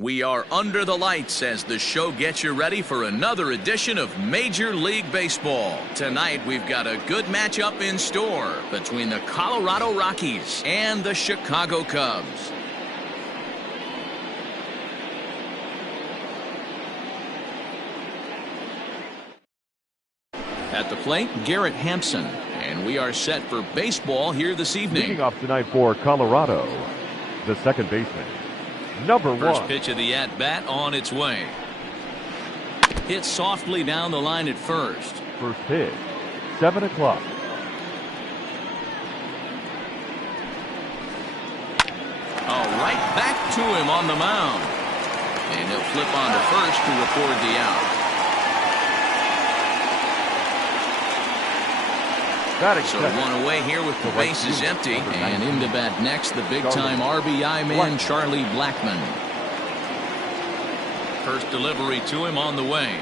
We are under the lights as the show gets you ready for another edition of Major League Baseball. Tonight, we've got a good matchup in store between the Colorado Rockies and the Chicago Cubs. At the plate, Garrett Hampson. And we are set for baseball here this evening. Leading off tonight for Colorado, the second baseman, number 1. First pitch of the at-bat on its way. Hit softly down the line at first. First pitch, 7 o'clock. Right back to him on the mound. And he'll flip on to first to record the out. So one away here with the bases empty. And into bat next, the big-time RBI man, Charlie Blackmon. First delivery to him on the way.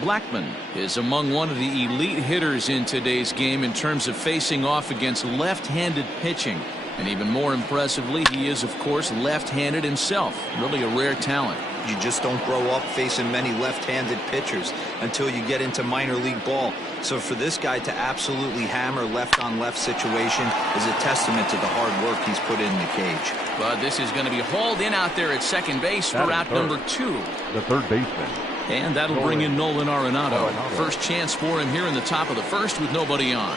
Blackmon is among one of the elite hitters in today's game in terms of facing off against left-handed pitching. And even more impressively, he is, of course, left-handed himself. Really a rare talent. You just don't grow up facing many left-handed pitchers until you get into minor league ball. So for this guy to absolutely hammer left-on-left situation is a testament to the hard work he's put in the cage. But this is going to be hauled in out there at second base for out number 2. The third baseman. And that'll bring in Nolan Arenado. First chance for him here in the top of the first with nobody on.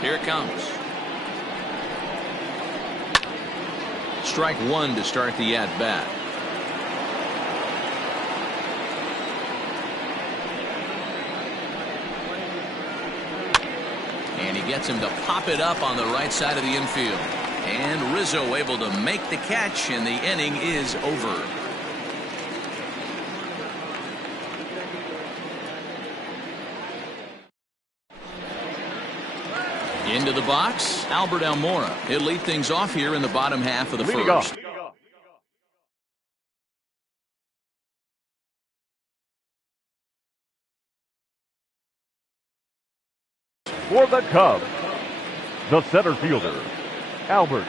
Here it comes. Strike 1 to start the at-bat. And he gets him to pop it up on the right side of the infield. And Rizzo able to make the catch, and the inning is over. Into the box, Albert Almora. He'll lead things off here in the bottom half of the first. For the Cubs, the center fielder, Albert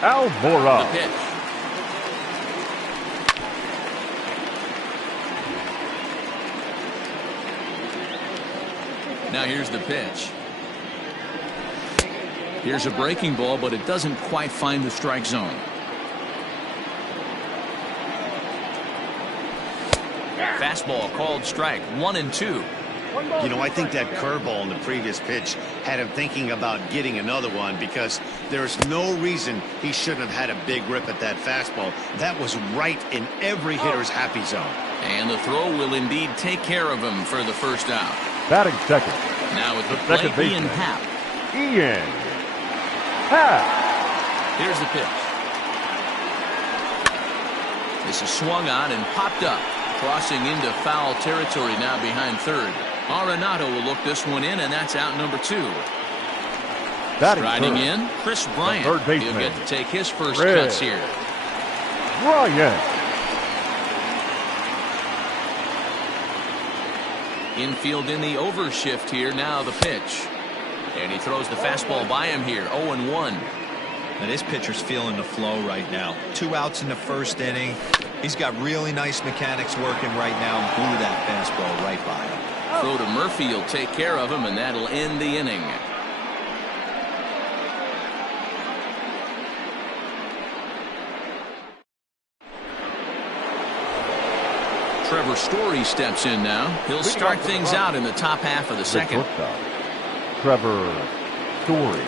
Almora. The pitch. Now here's the pitch. Here's a breaking ball, but it doesn't quite find the strike zone. Fastball called strike, 1-2. You know, I think that curveball in the previous pitch had him thinking about getting another one, because there's no reason he shouldn't have had a big rip at that fastball. That was right in every hitter's happy zone. And the throw will indeed take care of him for the first out. Batting second. Now at the second plate, baseman, Ian Happ. Here's the pitch. This is swung on and popped up, crossing into foul territory now behind third. Arenado will look this one in, and that's out number 2. Striding in, Chris Bryant. He'll get to take his first cuts here. Bryant. Infield in the overshift here. Now the pitch. And he throws the fastball by him here. 0-1. Now this pitcher's feeling the flow right now. 2 outs in the first inning. He's got really nice mechanics working right now and blew that fastball right by him. Throw to Murphy will take care of him, and that'll end the inning. Trevor Story steps in now. He'll start things out in the top half of the second. Trevor Story.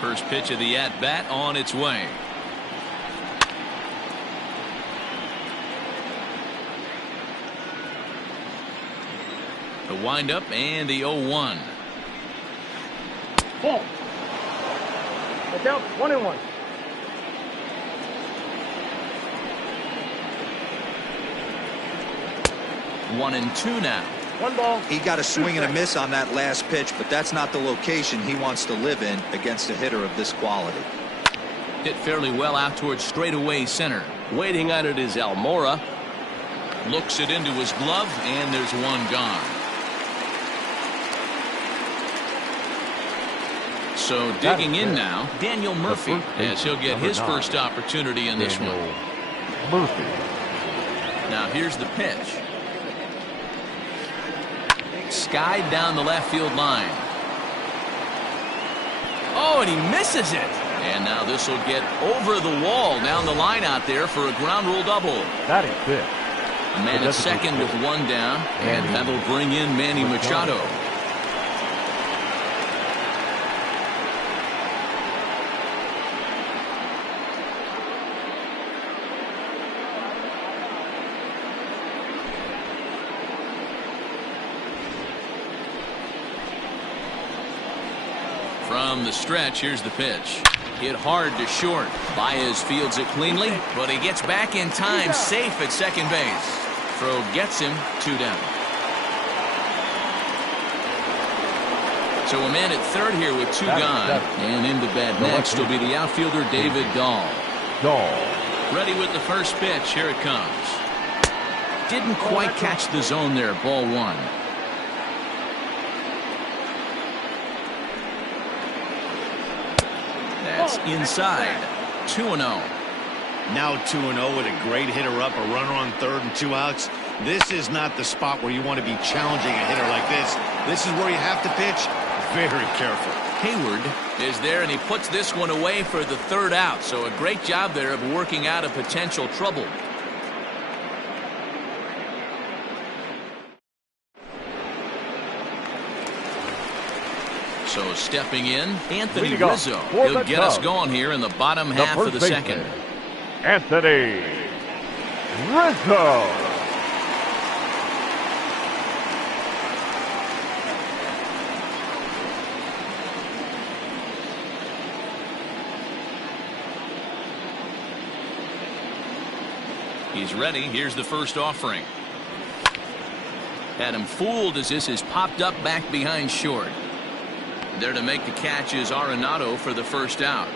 First pitch of the at-bat on its way. The windup and the 0-1. Ball. Look out, 1-1. 1-2 now. One ball. He got a swing and a miss on that last pitch, but that's not the location he wants to live in against a hitter of this quality. Hit fairly well out towards straightaway center. Waiting on it is Almora. Looks it into his glove, and there's one gone. So digging in now, Daniel Murphy, as he'll get his first opportunity in this one. Murphy. Now here's the pitch. Skied down the left field line. Oh, and he misses it. And now this will get over the wall down the line out there for a ground rule double. That is it. A man at second with one down, and that'll bring in Manny Machado. From the stretch, here's the pitch. Hit hard to short. Baez fields it cleanly, but he gets back in time, safe at second base. Throw gets him 2 down. So a man at third here with 2 gone. And into bat next will be the outfielder David Dahl. Ready with the first pitch. Here it comes. Didn't quite catch the zone there. Ball 1. That's inside. 2-0. Now 2-0 with a great hitter up, a runner on third and 2 outs. This is not the spot where you want to be challenging a hitter like this. This is where you have to pitch very careful. Hayward is there, and he puts this one away for the 3rd out. So a great job there of working out a potential trouble. So stepping in, Anthony Rizzo. He'll get us going here in the bottom half of the second. Anthony Rizzo. He's ready. Here's the first offering. Had him fooled as this is popped up back behind short. There to make the catch is Arenado for the first out.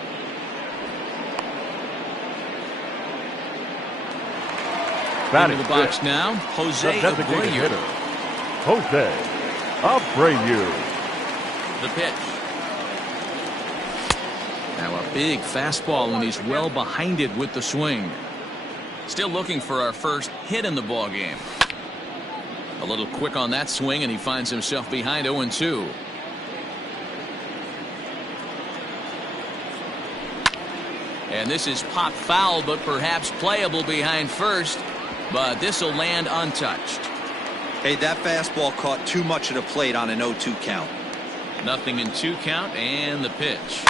Into the box now, Jose Abreu. Jose Abreu. The pitch. Now a big fastball, and he's well behind it with the swing. Still looking for our first hit in the ball game. A little quick on that swing, and he finds himself behind 0-2. And this is pop foul, but perhaps playable behind first. But this will land untouched. Hey, that fastball caught too much of the plate on an 0-2 count. Nothing in 2 count, and the pitch.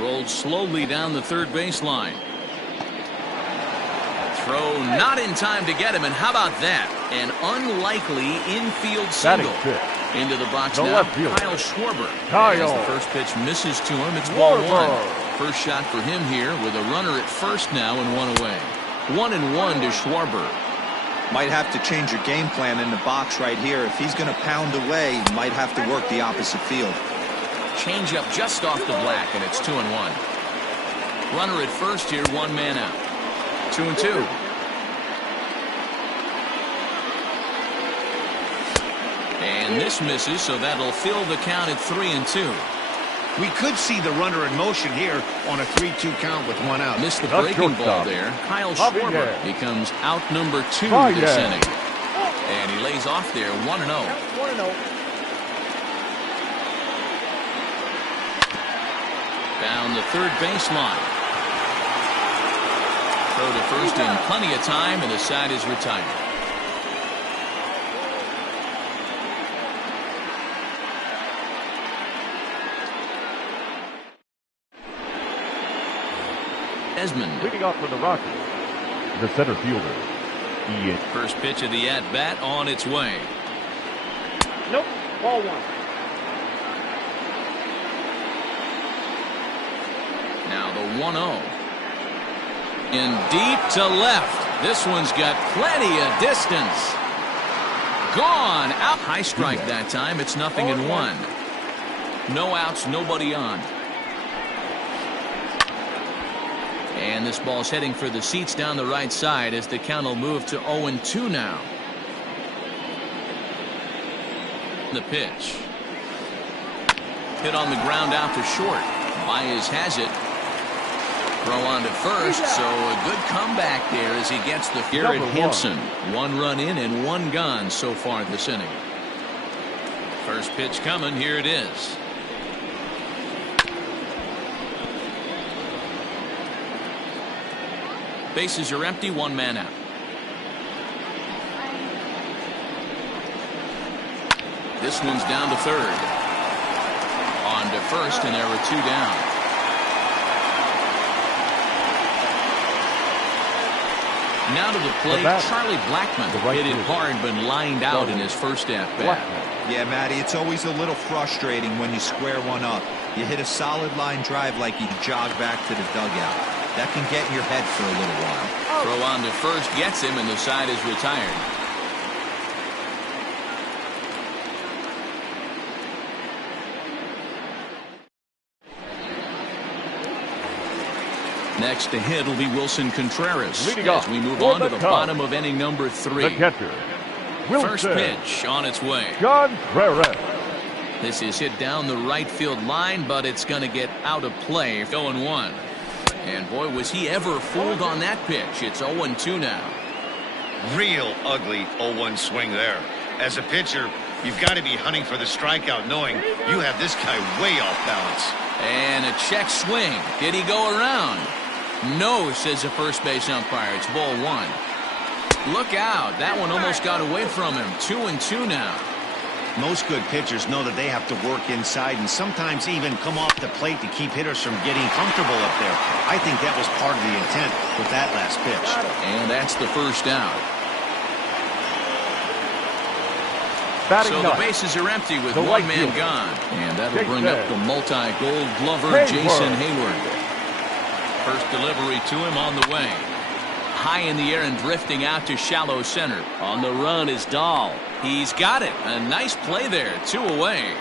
Rolled slowly down the third baseline. Throw not in time to get him, and how about that? An unlikely infield single. Into the box now, Kyle Schwarber. As the first pitch misses to him, it's ball 1. First shot for him here with a runner at first now and 1 away. 1-1 to Schwarber. Might have to change your game plan in the box right here. If he's going to pound away, you might have to work the opposite field. Change up just off the black, and it's 2-1. Runner at first here, 1 man out. 2-2. And this misses, so that'll fill the count at 3-2. We could see the runner in motion here on a 3-2 count with 1 out. Missed the breaking ball there. Kyle Schwarber becomes out number 2 this inning. And he lays off there 1-0. 1-0. Down the third baseline. Throw to first in plenty of time, and the side is retired. Esmond. Leading off for the Rockies, the center fielder, Ian. First pitch of the at-bat on its way. Nope. Ball 1. Now the 1-0. In deep to left. This one's got plenty of distance. gone. Out. High strike that time. It's 0-1. No outs, nobody on. And this ball's heading for the seats down the right side as the count will move to 0-2 now. The pitch. Hit on the ground out to short. Baez has it. Throw on to first, so a good comeback there as he gets the Garrett Hampson. 1 run in and 1 gone so far this inning. First pitch coming. Here it is. Bases are empty, 1 man out. This one's down to third. On to first, and there are 2 down. Now to the plate, Charlie Blackmon. Hit it hard, but lined out in his first at-bat. Yeah, Matty, it's always a little frustrating when you square one up. You hit a solid line drive like you jog back to the dugout. That can get in your head for a little while. Throw on to first gets him, and the side is retired. Next to hit will be Wilson Contreras as we move on to the bottom of inning number 3. The catcher, Wilson. First pitch on its way. Contreras. This is hit down the right field line, but it's going to get out of play. 0-1. And boy, was he ever fooled on that pitch. It's 0-2 now. Real ugly 0-1 swing there. As a pitcher, you've got to be hunting for the strikeout, knowing you have this guy way off balance. And a check swing. Did he go around? No, says the first base umpire. It's ball 1. Look out. That one almost got away from him. 2-2 now. Most good pitchers know that they have to work inside and sometimes even come off the plate to keep hitters from getting comfortable up there. I think that was part of the intent with that last pitch. And that's the first out. So the bases are empty with 1 man gone. And that'll bring up the multi-gold glover, Jason Hayward. First delivery to him on the way. High in the air and drifting out to shallow center. On the run is Dahl. He's got it. A nice play there. 2 away.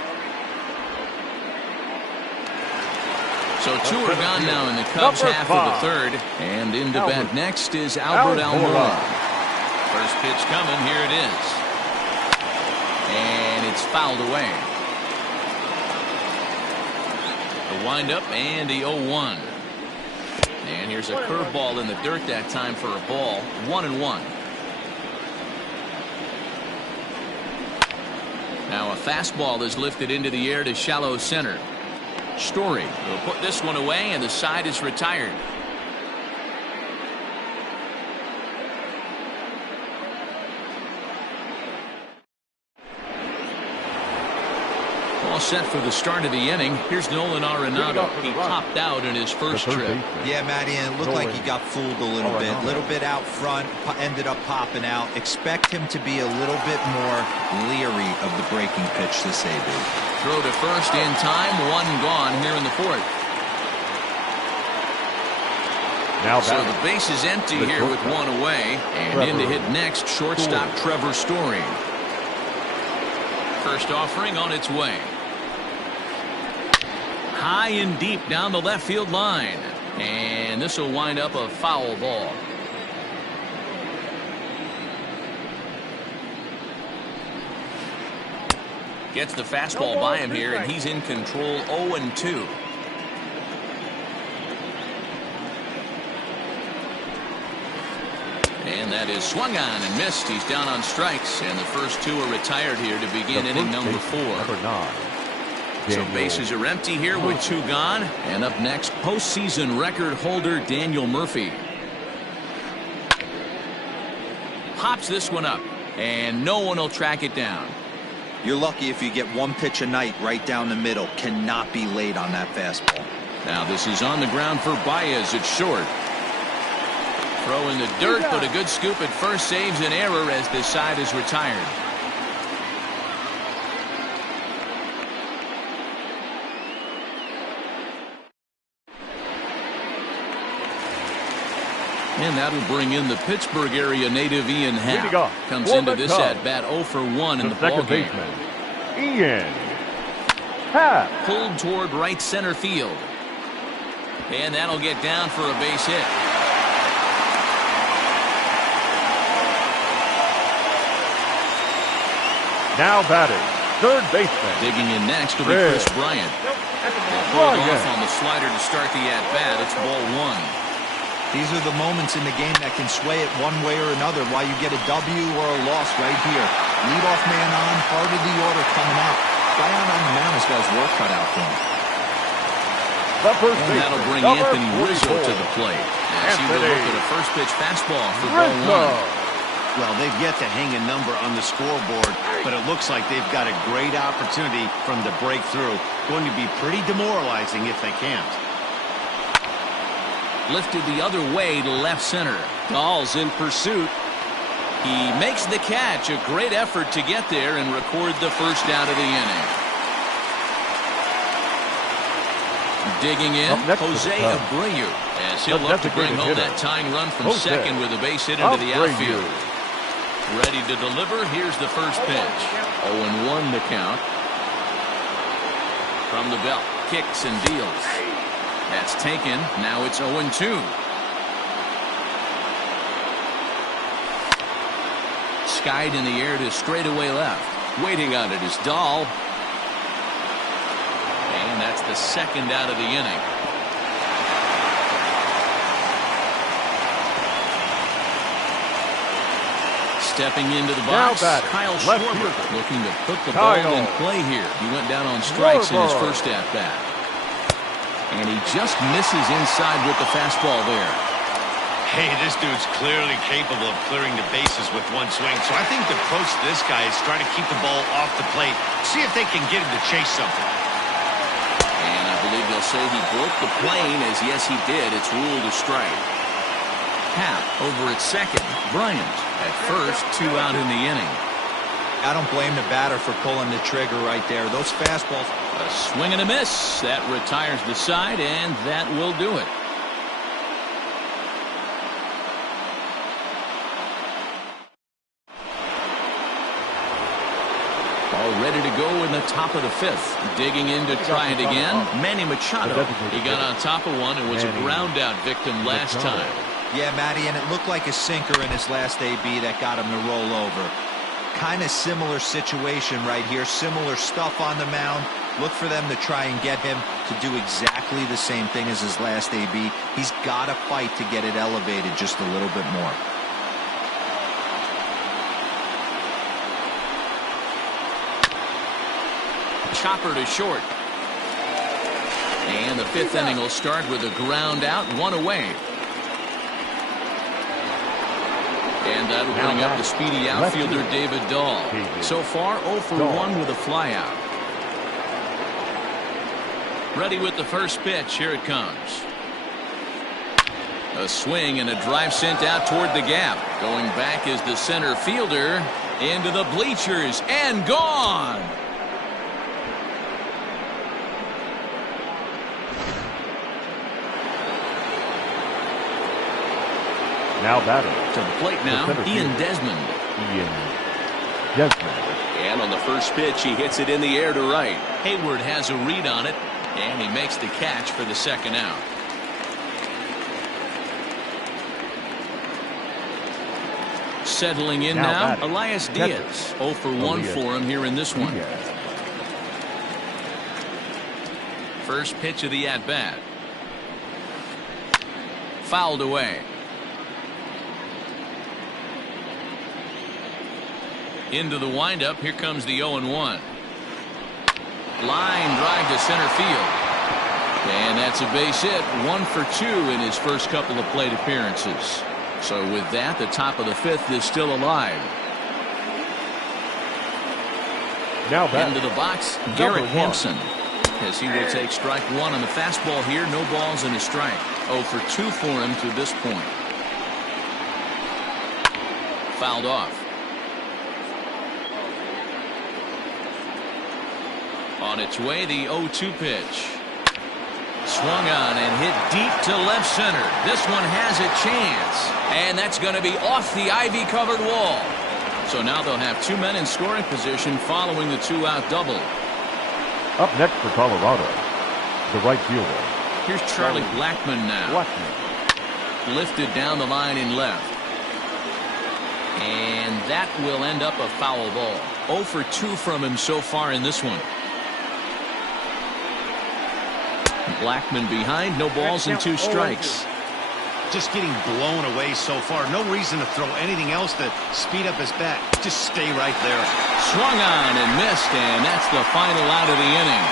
So 2 are gone now in the Cubs half of the third. And into bat next is Albert Almora. First pitch coming. Here it is. And it's fouled away. The windup and the 0-1. And here's a curveball in the dirt that time for a ball. 1-1. Now a fastball is lifted into the air to shallow center. Story will put this one away, and the side is retired. All set for the start of the inning. Here's Nolan Arenado. He popped out in his first trip. Yeah, Matty, and it looked like he got fooled a little bit. A little bit out front, ended up popping out. Expect him to be a little bit more leery of the breaking pitch this AB. Throw to first in time. 1 gone here in the 4th. Now so the base is empty here with 1 away. And in to hit next, shortstop Trevor Story. First offering on its way. High and deep down the left field line. And this will wind up a foul ball. Gets the fastball by him here, and he's in control. 0-2. And that is swung on and missed. He's down on strikes, and the first 2 are retired here to begin inning number 4. Number 9. So bases are empty here with 2 gone. And up next, postseason record holder Daniel Murphy. Pops this one up, and no one will track it down. You're lucky if you get 1 pitch a night right down the middle. Cannot be late on that fastball. Now this is on the ground for Baez. It's short. Throw in the dirt, but a good scoop at first saves an error as this side is retired. And that'll bring in the Pittsburgh area native Ian Leading Happ. off Comes for into the this Cubs, at-bat 0 for 1 in the second ballgame. baseman, Ian Happ. Pulled toward right center field. And that'll get down for a base hit. Now batting, third baseman, Digging in next will be Red. Chris Bryant. Pulled off on the slider to start the at-bat. It's ball 1. These are the moments in the game that can sway it one way or another, why you get a W or a loss right here. Leadoff man on, heart of the order coming out. Guy on the mound has got his work cut out for him. The first And baseman, that'll bring number Anthony Rizzo 44. to the plate. As he will Anthony look at a first pitch fastball for ball Rizzo. 1. Well, they've yet to hang a number on the scoreboard, but it looks like they've got a great opportunity from the breakthrough. Going to be pretty demoralizing if they can't. Lifted the other way to left center. Dahl's in pursuit. He makes the catch. A great effort to get there and record the first out of the inning. Digging in, Up next to Jose the Cubs, Abreu, as he'll the look to bring designated home hitter, that tying run from Jose second with a base hit into the Abreu. outfield. Ready to deliver. Here's the first pitch. 0-1 the count. From the belt, kicks and deals. That's taken. Now it's 0-2. Skied in the air to straightaway left. Waiting on it is Dahl. And that's the second out of the inning. Stepping into the box, Now batting, Kyle left Schwarber fielder. looking to put the Kyle ball in play here. He went down on strikes in his Schwarber. first at-bat. And he just misses inside with the fastball there. Hey, this dude's clearly capable of clearing the bases with one swing. So I think the approach to this guy is try to keep the ball off the plate. See if they can get him to chase something. And I believe they'll say he broke the plane, as yes he did. It's ruled a strike. Happ over at second. Bryant at first, 2 out in the inning. I don't blame the batter for pulling the trigger right there. Those fastballs. A swing and a miss. That retires the side, and that will do it. All ready to go in the top of the 5th. Digging in to try it again. Manny Machado. He got on top of one and was a ground out victim last time. Yeah, Matty, and it looked like a sinker in his last AB that got him to roll over. Kind of similar situation right here. Similar stuff on the mound. Look for them to try and get him to do exactly the same thing as his last AB. He's got to fight to get it elevated just a little bit more. Chopper to short. And the 5th inning will start with a ground out, 1 away. And that'll bring up the speedy outfielder David Dahl. So far 0 for 1 with a flyout. Ready with the first pitch. Here it comes. A swing and a drive sent out toward the gap. Going back is the center fielder. Into the bleachers and gone. Now batting, To the plate now, Ian Desmond. And on the first pitch, he hits it in the air to right. Hayward has a read on it, and he makes the catch for the second out. Settling in now, Elias Diaz. 0 for 1 for him here in this one. First pitch of the at-bat. Fouled away. Into the windup. Here comes the 0-1. Line drive to center field. And that's a base hit. 1 for 2 in his first couple of plate appearances. So with that, the top of the 5th is still alive. Now back into the box, Garrett Hampson, as he will take strike 1 on the fastball here. No balls and a strike. 0 for 2 for him to this point. Fouled off. On its way, the 0-2 pitch. swung on and hit deep to left center. This one has a chance, and that's going to be off the ivy-covered wall. So now they'll have 2 men in scoring position following the 2-out double. Up next for Colorado, the right fielder. Here's Charlie Blackmon now. Lifted down the line in left. And that will end up a foul ball. 0 for 2 from him so far in this one. Blackmon behind, no balls and 2 strikes. Just getting blown away so far. No reason to throw anything else to speed up his bat. Just stay right there. Swung on and missed, and that's the final out of the inning.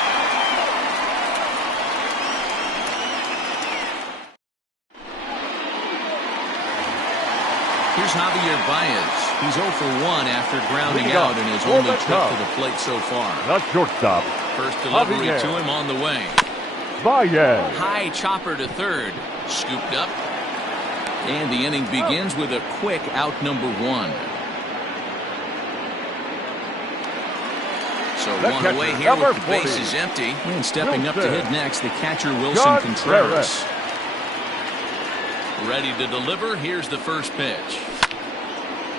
Here's Javier Baez. He's 0 for 1 after grounding out in his only trip to the plate so far. The shortstop. First delivery to him on the way. Baez. High chopper to third. Scooped up. And the inning begins with a quick out number 1. So one away here with the bases empty. And stepping up to hit next, the catcher Wilson Contreras. Ready to deliver. Here's the first pitch.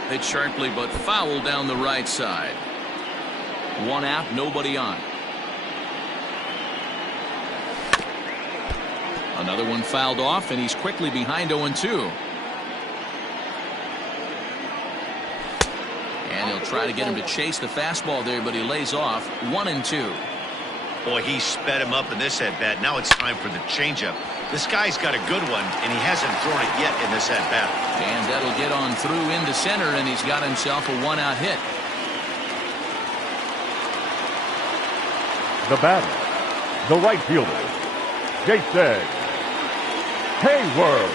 Hit sharply but foul down the right side. 1 out, nobody on. Another one fouled off, and he's quickly behind 0-2. And he'll try to get him to chase the fastball there, but he lays off. 1-2. Boy, he sped him up in this at-bat. Now it's time for the changeup. This guy's got a good one, and he hasn't thrown it yet in this at-bat. And that'll get on through into center, and he's got himself a 1-out hit. The batter, the right fielder, Jason Hayward.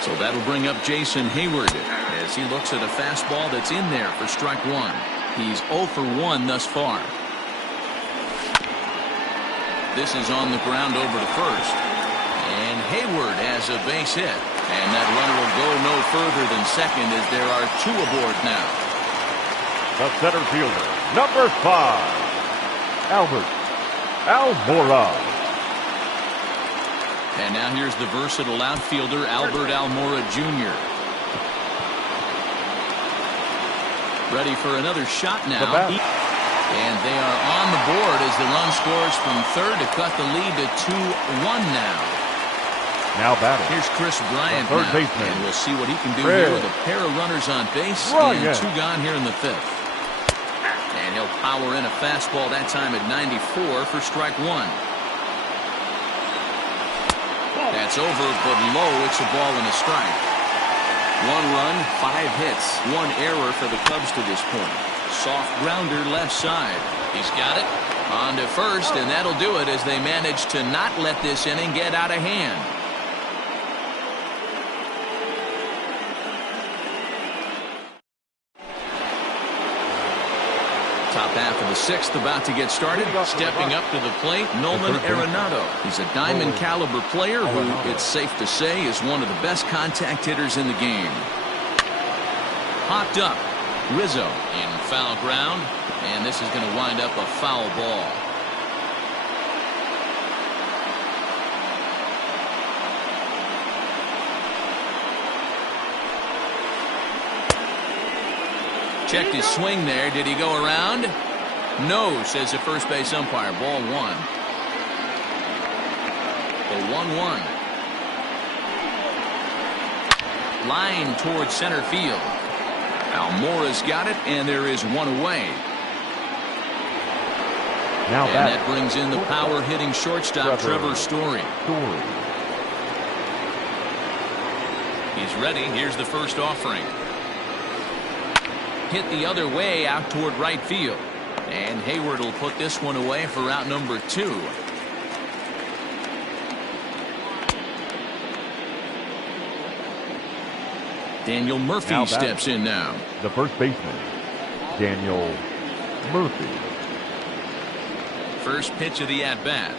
So that'll bring up Jason Hayward as he looks at a fastball that's in there for strike 1. He's 0 for 1 thus far. This is on the ground over to first. And Hayward has a base hit. And that runner will go no further than second as there are 2 aboard now. The center fielder, number 5, Albert Almora. And now here's the versatile outfielder, Albert Almora Jr. Ready for another shot now. And they are on the board as the run scores from third to cut the lead to 2-1 now. Now batting. Here's Chris Bryant third now, baseman. and we'll see what he can do here with a pair of runners on base and 2 gone here in the 5th. And he'll power in a fastball that time at 94 for strike 1. That's over, but low. It's a ball and a strike. 1 run, 5 hits, 1 error for the Cubs to this point. Soft grounder left side. He's got it. On to first, and that'll do it as they manage to not let this inning get out of hand. Top half of the 6th about to get started. Stepping up to the plate, Nolan Arenado. He's a diamond caliber player who, it's safe to say, is one of the best contact hitters in the game. Popped up. Rizzo in foul ground, and this is going to wind up a foul ball. Checked his swing there. Did he go around? No, says the first base umpire. Ball 1. The 1-1. Line towards center field. Almora's got it, and there is 1 away. Now and that brings in the power hitting shortstop Trevor Story. He's ready. Here's the first offering. Hit the other way out toward right field. And Hayward will put this one away for out number 2. Daniel Murphy steps in now. The first baseman, Daniel Murphy. First pitch of the at-bat.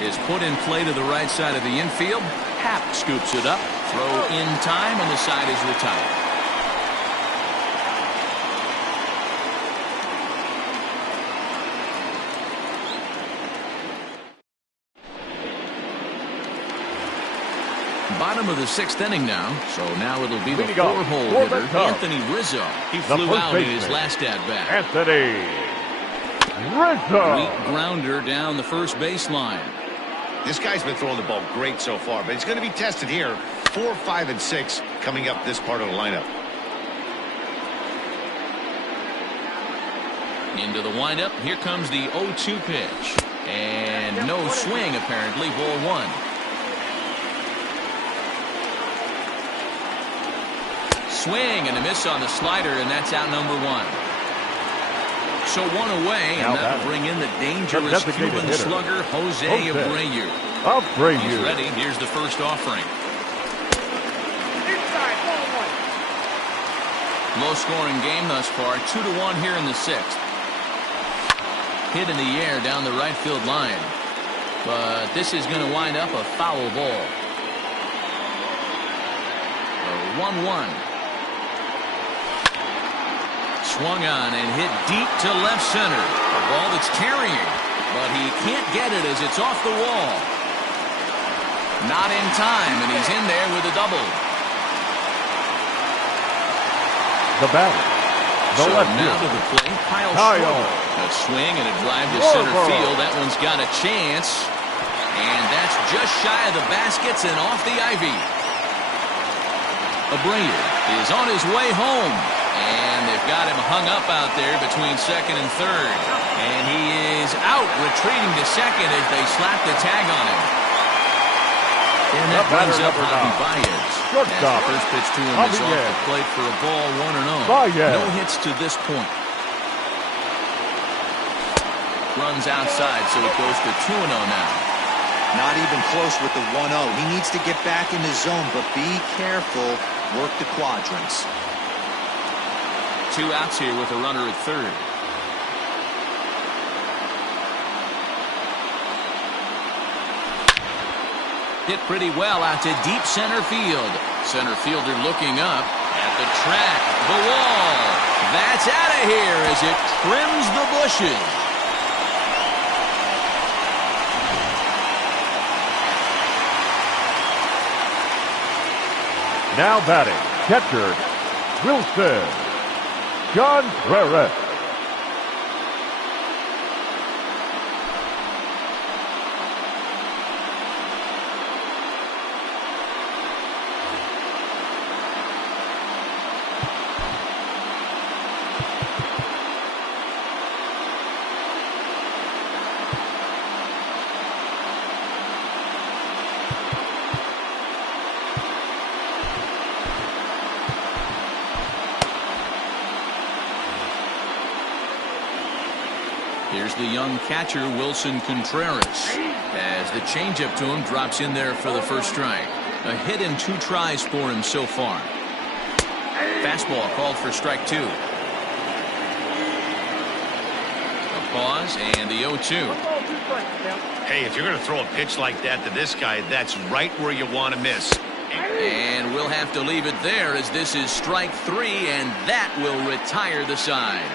is put in play to the right side of the infield. Happ scoops it up. Throw in time, and the side is retired. Bottom of the 6th inning now, so now it'll be the 4-hole hitter, Anthony Rizzo. He flew out in his last at-bat. Anthony Rizzo. Weak grounder down the first baseline. This guy's been throwing the ball great so far, but he's going to be tested here. 4, 5, and 6 coming up this part of the lineup. Into the windup. Here comes the 0-2 pitch. And no swing, apparently. Ball 1. Swing and a miss on the slider, and that's out number 1. So 1 away, and that'll bring in the dangerous Cuban slugger, Jose Abreu. He's ready. Here's the first offering. Inside, ball 1. Low-scoring game thus far, 2-1 here in the 6th. Hit in the air down the right field line, but this is going to wind up a foul ball. 1-1. Swung on and hit deep to left center. A ball that's carrying, but he can't get it as it's off the wall. Not in time, and he's in there with a double. The batter. So now to the plate, Kyle Schwarber. A swing and a drive to center field. That one's got a chance. And that's just shy of the baskets and off the ivy. Abreu is on his way home. And they've got him hung up out there between second and third. And he is out, retreating to second as they slap the tag on him. And that brings up Javi Baez. That's the first pitch to him is off the plate for a ball, 1-0. No hits to this point. Runs outside, so it goes to 2-0 now. Not even close with the 1-0. He needs to get back in the zone, but be careful. Work the quadrants. 2 outs here with a runner at third. Hit pretty well out to deep center field. Center fielder looking up at the track. The wall. That's out of here as it trims the bushes. Now batting, catcher Wilson Contreras. Here's the young catcher, Wilson Contreras, as the changeup to him drops in there for the first strike. A hit in 2 tries for him so far. Fastball called for strike 2. A pause and the 0-2. Hey, if you're going to throw a pitch like that to this guy, that's right where you want to miss. And we'll have to leave it there as this is strike 3, and that will retire the side.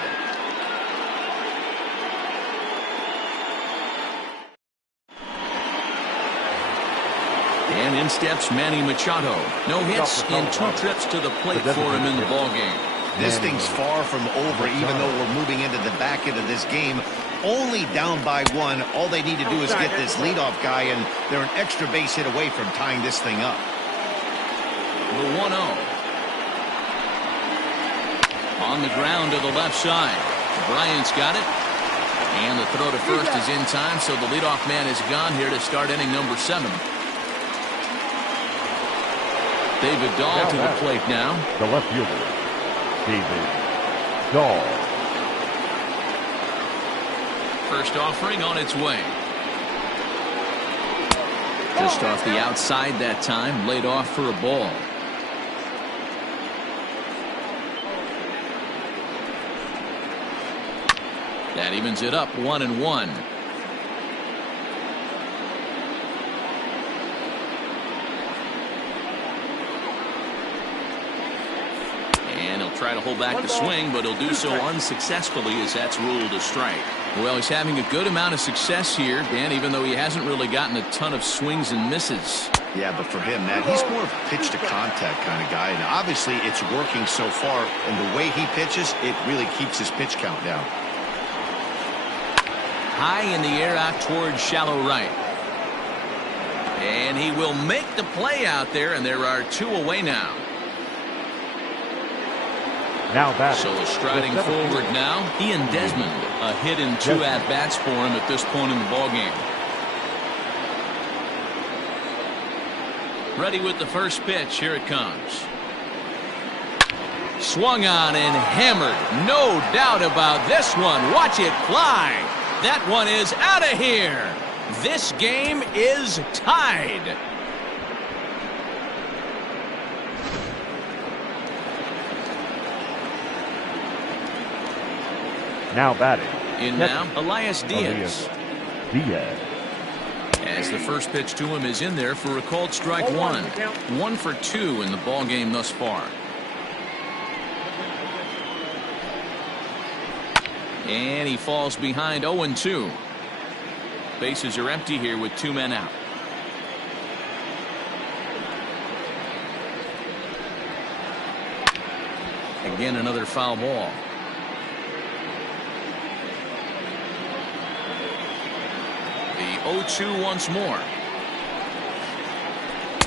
And in steps Manny Machado. No hits in 2 trips to the plate for him in the ballgame. This thing's far from over, even though we're moving into the back end of this game. Only down by 1. All they need to do is get this leadoff guy, and they're an extra base hit away from tying this thing up. The 1-0. On the ground to the left side. Bryant's got it. And the throw to first is in time, so the leadoff man is gone here to start inning number 7. David Dahl to the plate now. The left fielder, David Dahl. First offering on its way. Just off the outside that time, laid off for a ball. That evens it up 1-1. And he'll try to hold back the swing, but he'll do so unsuccessfully as that's ruled a strike. Well, he's having a good amount of success here, Dan, even though he hasn't really gotten a ton of swings and misses. Yeah, but for him, Matt, he's more of a pitch-to-contact kind of guy. And obviously, it's working so far. And the way he pitches, it really keeps his pitch count down. High in the air out towards shallow right. And he will make the play out there, and there are 2 away now. Now that. So striding forward now, Ian Desmond. A hit in 2 at-bats for him at this point in the ballgame. Ready with the first pitch. Here it comes. Swung on and hammered. No doubt about this one. Watch it fly. That one is out of here. This game is tied. Now batting. In now, Elias Diaz. As the first pitch to him is in there for a called strike 1. 1 for 2 in the ball game thus far. And he falls behind 0-2. Bases are empty here with 2 men out. Again, another foul ball. The 0-2 once more.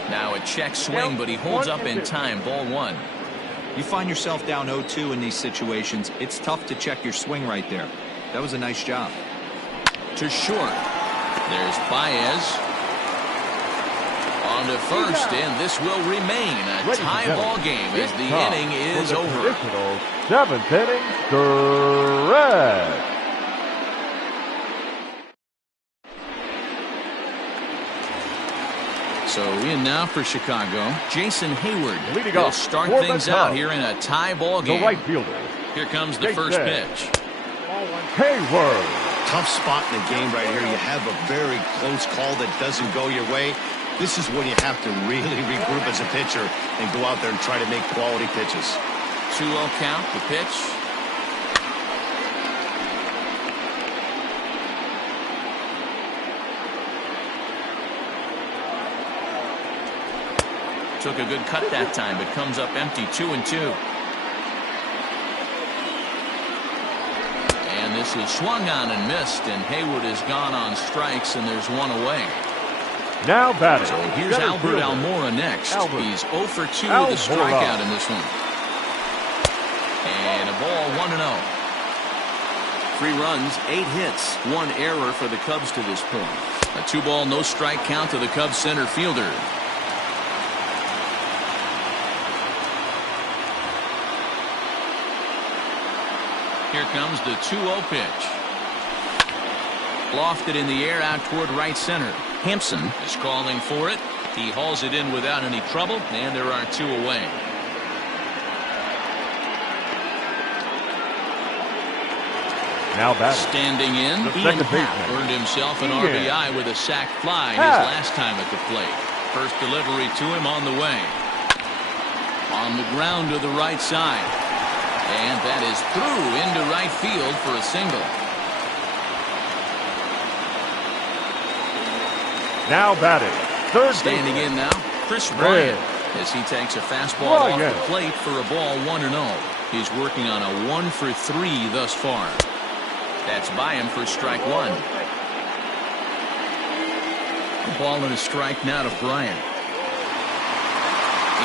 Now a check swing, but he holds up in time. Ball 1. You find yourself down 0-2 in these situations, it's tough to check your swing right there. That was a nice job. To short. There's Baez. On to first, and this will remain a tie ball game as the inning is over. 7th inning stretch. So in now for Chicago, Jason Hayward will start for things the out Cubs. here in a tie ball game. The right fielder. Here comes the first pitch. Hayward. Tough spot in the game right here. You have a very close call that doesn't go your way. This is when you have to really regroup as a pitcher and go out there and try to make quality pitches. 2-0 count, the pitch. Took a good cut that time, but comes up empty. 2-2. And this is swung on and missed, and Hayward has gone on strikes, and there's 1 away. Now batting. So here's Albert Almora next. He's 0 for 2 with a strikeout in this one. And a ball 1-0. 3 runs, 8 hits, 1 error for the Cubs to this point. A 2-ball, no strike count to the Cubs center fielder. Here comes the 2-0 pitch. Lofted in the air out toward right center. Hampson is calling for it. He hauls it in without any trouble, and there are 2 away. Now batting. Standing in, Ian Happ earned himself an RBI with a sac fly his last time at the plate. First delivery to him on the way. On the ground to the right side. And that is through into right field for a single. Now batting. Third Standing in now, Chris Bryant, as he takes a fastball off the plate for a ball 1-0. He's working on a 1 for 3 thus far. That's by him for strike 1. A ball and a strike now to Bryant.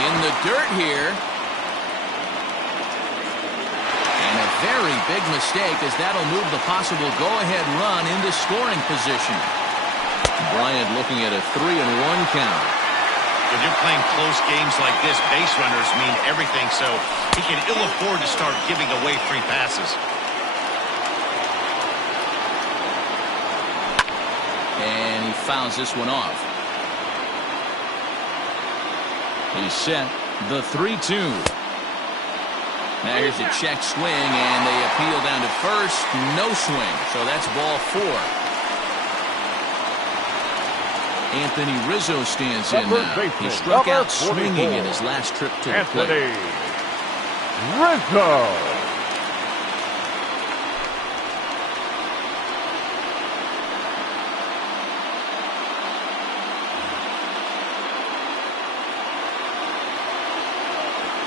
In the dirt here. And a very big mistake, as that'll move the possible go-ahead run into scoring position. Bryant looking at a 3-1 count. When you're playing close games like this, base runners mean everything, so he can ill afford to start giving away free passes. And he fouls this one off. He's set. The 3-2. Now here's a check swing, and they appeal down to first. No swing, so that's ball 4. Anthony Rizzo stands in now. He struck out swinging in his last trip to the plate. Rizzo.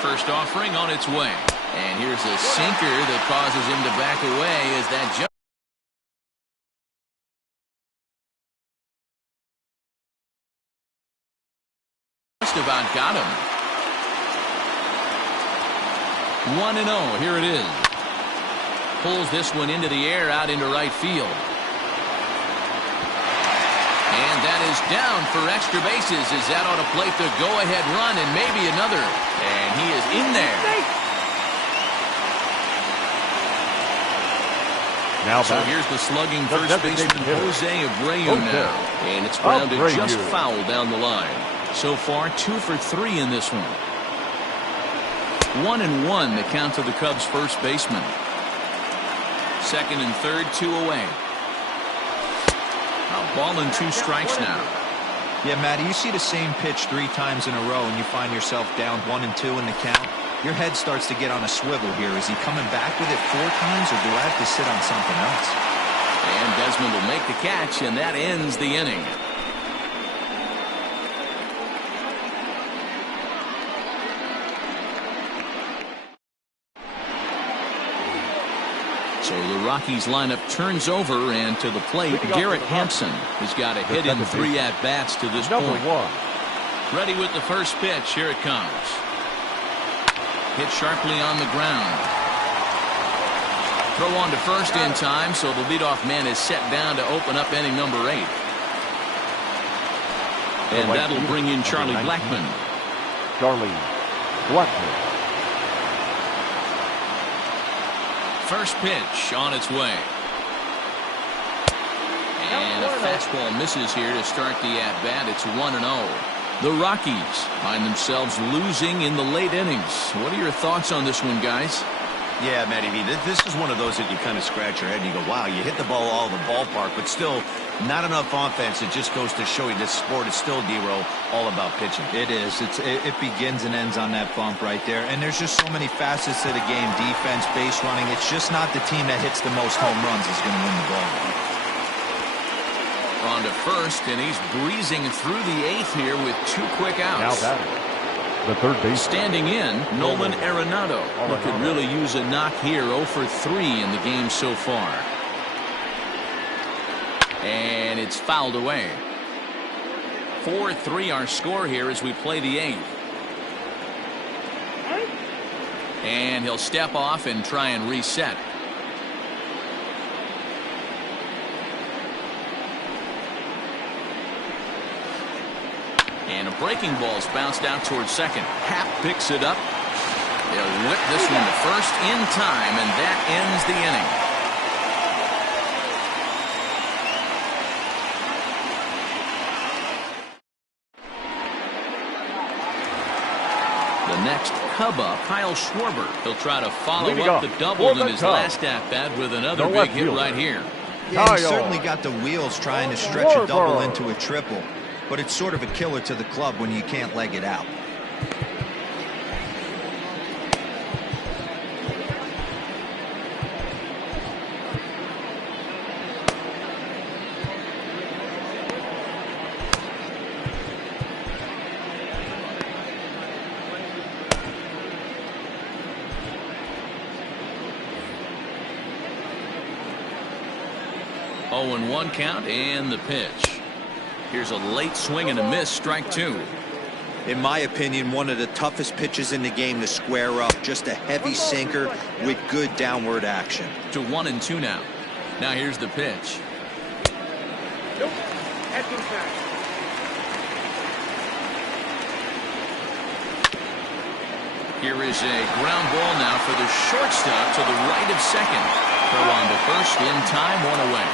First offering on its way. And here's a sinker that causes him to back away as that jump. Just about got him. 1-0. Here it is. Pulls this one into the air out into right field. And that is down for extra bases as that ought to plate the go-ahead run and maybe another. And he is in there. Now so here's the slugging first baseman Jose Abreu now. And it's grounded just foul down the line. So far 2 for 3 in this one. 1-1 the count to the Cubs first baseman. Second and third, 2 away. A ball and 2 strikes now. Yeah, Matty, you see the same pitch 3 times in a row and you find yourself down 1-2 in the count. Your head starts to get on a swivel here. Is he coming back with it 4 times, or do I have to sit on something else? And Desmond will make the catch, and that ends the inning. So the Rockies lineup turns over, and to the plate, Garrett Hampson has got a hit in 3 at-bats to this point. Ready with the first pitch. Here it comes. Hit sharply on the ground. Throw on to first in time, so the leadoff man is set down to open up inning number 8. And that'll bring in Charlie Blackmon. Charlie Blackmon. First pitch on its way. And a fastball misses here to start the at-bat. It's 1-0. The Rockies find themselves losing in the late innings. What are your thoughts on this one, guys? Yeah, Matty V, this is one of those that you kind of scratch your head and you go, wow, you hit the ball all the ballpark, but still not enough offense. It just goes to show you this sport is still, D-Row, all about pitching. It is. It begins and ends on that bump right there. And there's just so many facets to the game. Defense, base running. It's just not the team that hits the most home runs is going to win the ball. On to first, and he's breezing through the 8th here with 2 quick outs. Now batting, the third base. Standing in, Nolan Arenado, who could really use a knock here. 0 for 3 in the game so far. And it's fouled away. 4-3 our score here as we play the 8th. And he'll step off and try and reset. And a breaking ball's bounced out towards second. Happ picks it up. They'll whip this one to first in time, and that ends the inning. The next Cub up, Kyle Schwarber. He'll try to follow up the double in his last at-bat with another big hit right here. Yeah, he certainly got the wheels trying to stretch a double into a triple. But it's sort of a killer to the club when you can't leg it out. Oh, and 1 count, and the pitch. Here's a late swing and a miss, strike 2. In my opinion, one of the toughest pitches in the game to square up. Just a heavy sinker with good downward action. To 1-2 now. Now here's the pitch. Here is a ground ball now for the shortstop to the right of second. Throw on to first in time, 1 away.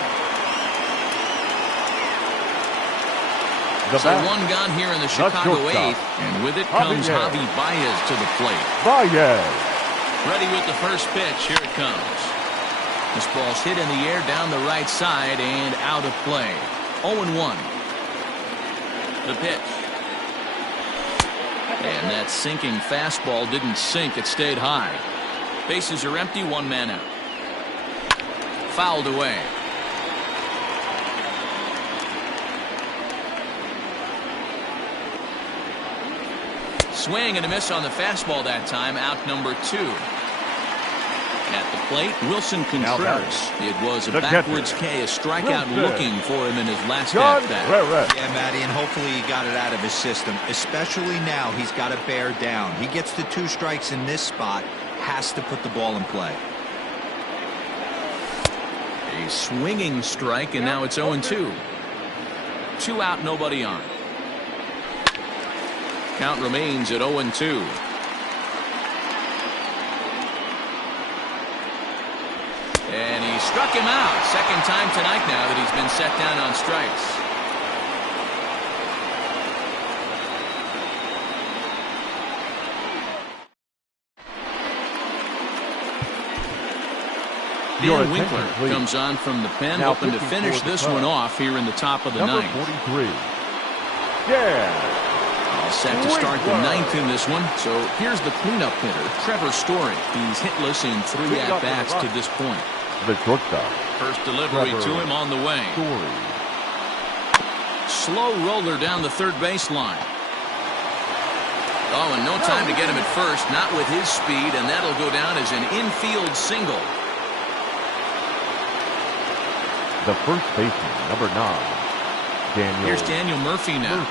So 1 gone here in the Chicago 8th, and with it comes Javi Baez to the plate. Ready with the first pitch. Here it comes. This ball's hit in the air down the right side and out of play. 0-1. The pitch. And that sinking fastball didn't sink. It stayed high. Bases are empty. One man out. Fouled away. Swing and a miss on the fastball that time. Out number 2. At the plate, Wilson Contreras. It was a backwards K, a strikeout looking for him in his last at-bat. Yeah, Matty, and hopefully he got it out of his system. Especially now, he's got to bear down. He gets the 2 strikes in this spot, has to put the ball in play. A swinging strike, and now it's 0-2. 2 out, nobody on. Count remains at 0-2. And he struck him out. Second time tonight now that he's been set down on strikes. Dan Winkler comes on from the pen, hoping to finish this one off here in the top of the ninth. 43. Yeah. All set to start the ninth in this one. So here's the cleanup hitter, Trevor Story. He's hitless in 3 at-bats to this point. The shortstop. First delivery to him on the way. Story. Slow roller down the third baseline. Oh, and no time to get him at first. Not with his speed, and that'll go down as an infield single. The first baseman, number 9. Daniel. Here's Daniel Murphy now.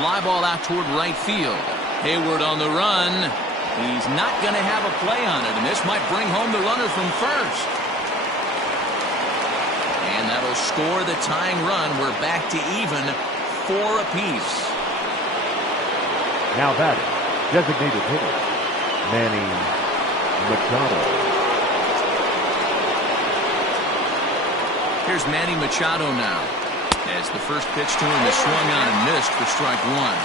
Fly ball out toward right field. Hayward on the run. He's not going to have a play on it, and this might bring home the runner from first. And that'll score the tying run. We're back to even, 4 apiece. Now batting, designated hitter, Manny Machado. Here's Manny Machado now. As the first pitch to him is swung on and missed for strike 1.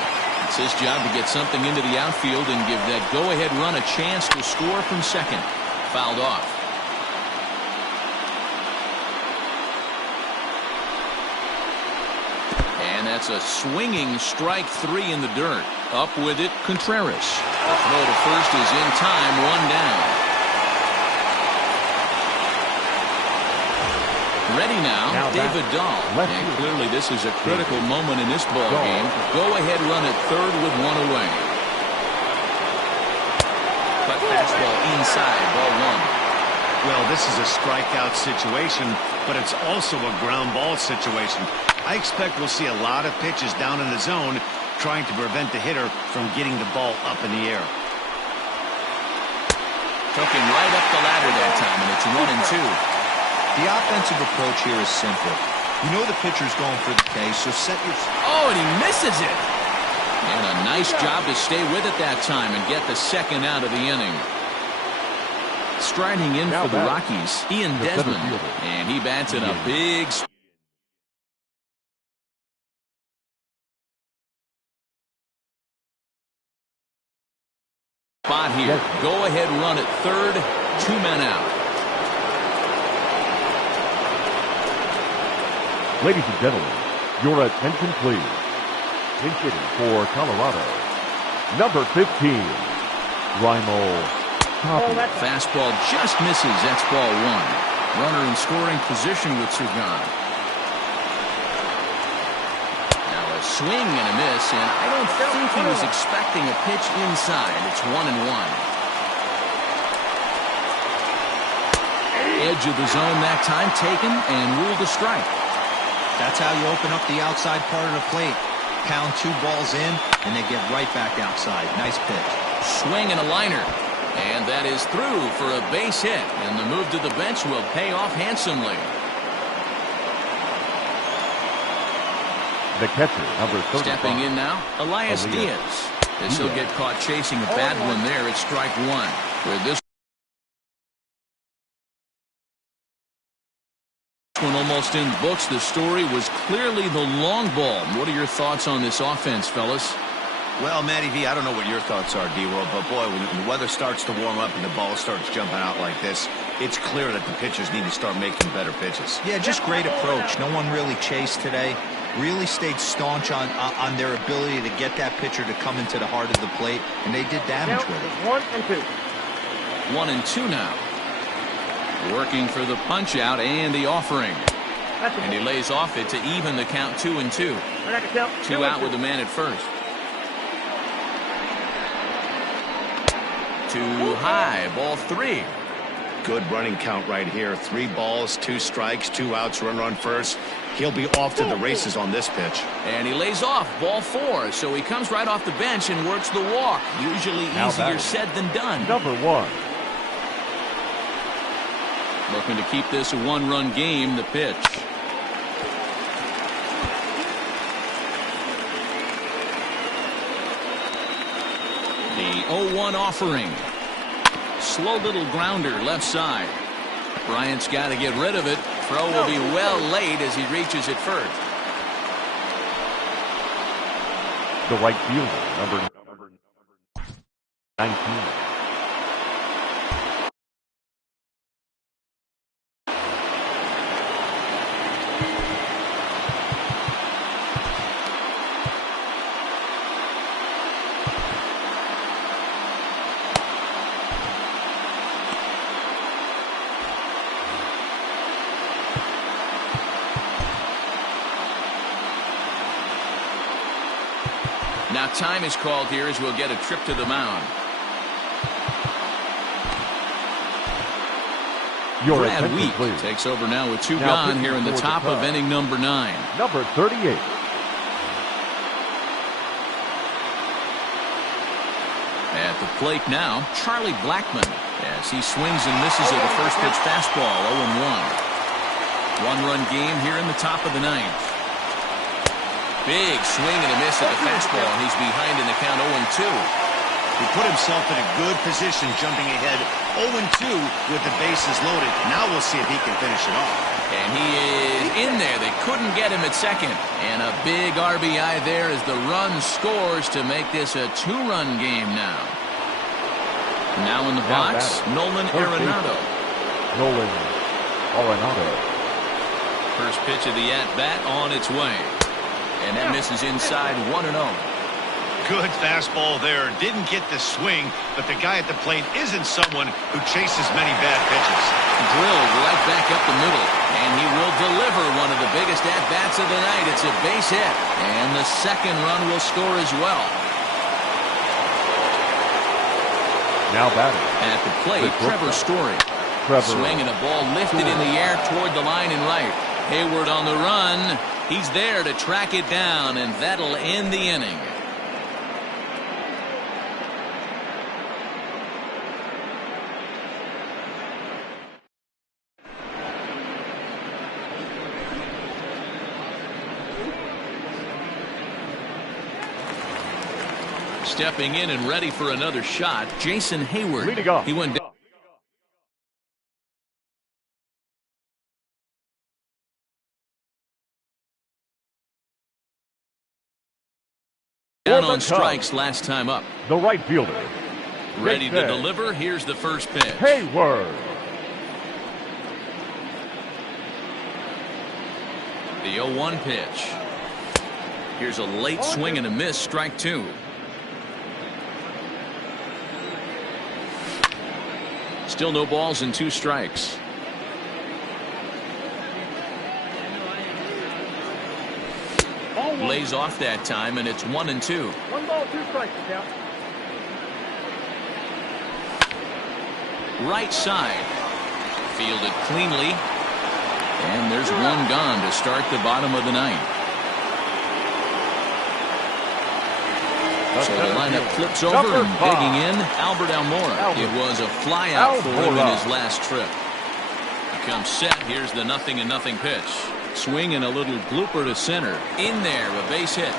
It's his job to get something into the outfield and give that go-ahead run a chance to score from second. Fouled off. And that's a swinging strike 3 in the dirt. Up with it, Contreras. The throw to first is in time, 1 down. Ready now David Dahl. And clearly this is a critical moment in this ball game. Go-ahead run at third with 1 away. But fastball inside, ball 1. Well, this is a strikeout situation, but it's also a ground ball situation. I expect we'll see a lot of pitches down in the zone trying to prevent the hitter from getting the ball up in the air. Took him right up the ladder that time, and it's 1-2. The offensive approach here is simple. You know the pitcher's going for the K, so set your... Oh, and he misses it. And a nice job to stay with it that time and get the second out of the inning. Striding in for the Rockies, Ian Desmond. And he bats in a big... spot here. Go ahead run at third. 2 men out. Ladies and gentlemen, your attention please. Hitting for Colorado, number 15, Raimo Copy. Fastball just misses. That's ball 1. Runner in scoring position with Sugan. Now a swing and a miss, and I don't think he was expecting a pitch inside. It's 1-1. Edge of the zone that time taken and ruled a strike. That's how you open up the outside part of the plate. Pound 2 balls in, and they get right back outside. Nice pitch. Swing and a liner. And that is through for a base hit. And the move to the bench will pay off handsomely. The catcher, number 35. Stepping in now, Elias Diaz. As he'll get caught chasing a bad one there at strike 1. With this one almost in the books, the story was clearly the long ball. What are your thoughts on this offense, fellas? Well, Matty V, I don't know what your thoughts are, D-World, but boy, when the weather starts to warm up and the ball starts jumping out like this, it's clear that the pitchers need to start making better pitches. Yeah, just great approach. No one really chased today. really stayed staunch on their ability to get that pitcher to come into the heart of the plate, and they did damage with it. 1-2. 1-2 now. Working for the punch out and the offering. And he lays off it to even the count 2-2. 2 out with the man at first. Too high, ball 3. Good running count right here. 3 balls, 2 strikes, 2 outs, runner on first. He'll be off to the races on this pitch. And he lays off, ball 4. So he comes right off the bench and works the walk. Usually easier said than done. Number 1. Looking to keep this a 1-run game, the pitch. The 0-1 offering. Slow little grounder left side. Bryant's got to get rid of it. Throw will be well late as he reaches it first. The right fielder, number 19. Now time is called here as we'll get a trip to the mound. Brad Wheat takes over now with 2 gone here in the top of inning number 9. Number 38. At the plate now, Charlie Blackmon as he swings and misses at a first pitch fastball. 0-1. 1-run game here in the top of the 9th. Big swing and a miss at the fastball, and he's behind in the count 0-2. He put himself in a good position jumping ahead 0-2 with the bases loaded. Now we'll see if he can finish it off. And he is in there. They couldn't get him at second. And a big RBI there as the run scores to make this a 2-run game now. Now in the box, Nolan Arenado. Nolan Arenado. First pitch of the at-bat on its way. And that misses inside 1-0. Good fastball there. Didn't get the swing, but the guy at the plate isn't someone who chases many bad pitches. Drilled right back up the middle. And he will deliver one of the biggest at-bats of the night. It's a base hit. And the second run will score as well. Now batting. At the plate, Trevor Story. Swinging a ball lifted in the air toward the line and right. Hayward on the run. He's there to track it down, and that'll end the inning. Stepping in and ready for another shot, Jason Hayward. Leading off. He went down on strikes last time up. The right fielder. Ready to deliver. Here's the first pitch. Hayward. The 0-1 pitch. Here's a late swing and a miss. Strike 2. Still no balls and 2 strikes. Lays off that time, and it's 1-2. 1 ball, 2 strikes, count. Right side. Fielded cleanly. And there's 1 gone to start the bottom of the 9th. So the lineup flips over and digging in, Albert Almora. It was a flyout for him in his last trip. He comes set. Here's the 0-0 pitch. Swing and a little blooper to center. In there, a base hit.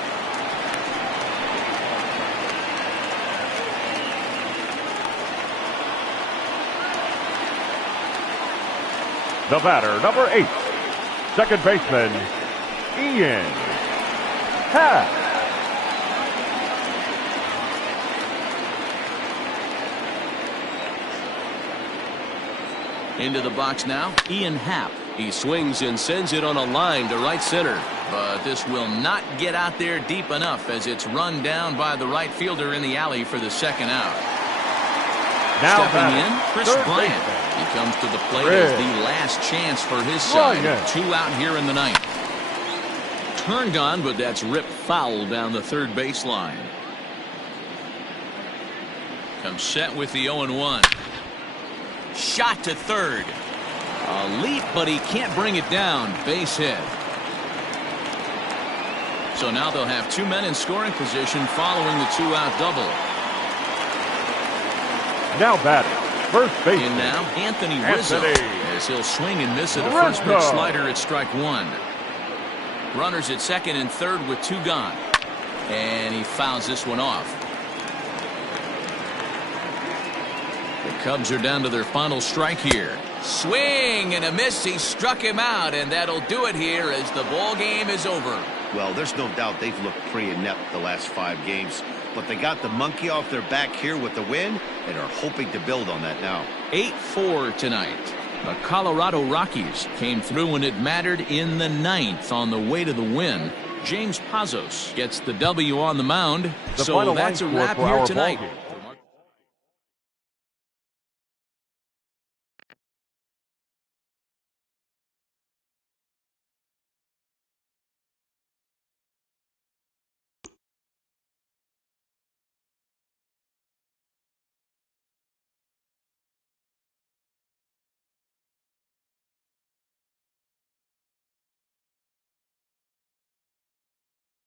The batter, number 8, second baseman, Ian Happ. Into the box now, Ian Happ. He swings and sends it on a line to right center. But this will not get out there deep enough as it's run down by the right fielder in the alley for the second out. Now Stepping in, Chris Bryant. He comes to the plate as the last chance for his side. 2 out here in the ninth. Turned on, but that's ripped foul down the third baseline. Comes set with the 0-1. Shot to third. A leap, but he can't bring it down. Base hit. So now they'll have 2 men in scoring position following the 2-out double. Now batting, first base. And now Anthony Rizzo, as he'll swing and miss at a first pitch slider at strike 1. Runners at second and third with 2 gone. And he fouls this one off. The Cubs are down to their final strike here. Swing and a miss. He struck him out, and that'll do it here as the ball game is over. Well, there's no doubt they've looked pretty inept the last 5 games, but they got the monkey off their back here with the win and are hoping to build on that now. 8-4 tonight. The Colorado Rockies came through when it mattered in the 9th on the way to the win. James Pazos gets the W on the mound. So that's a wrap here tonight.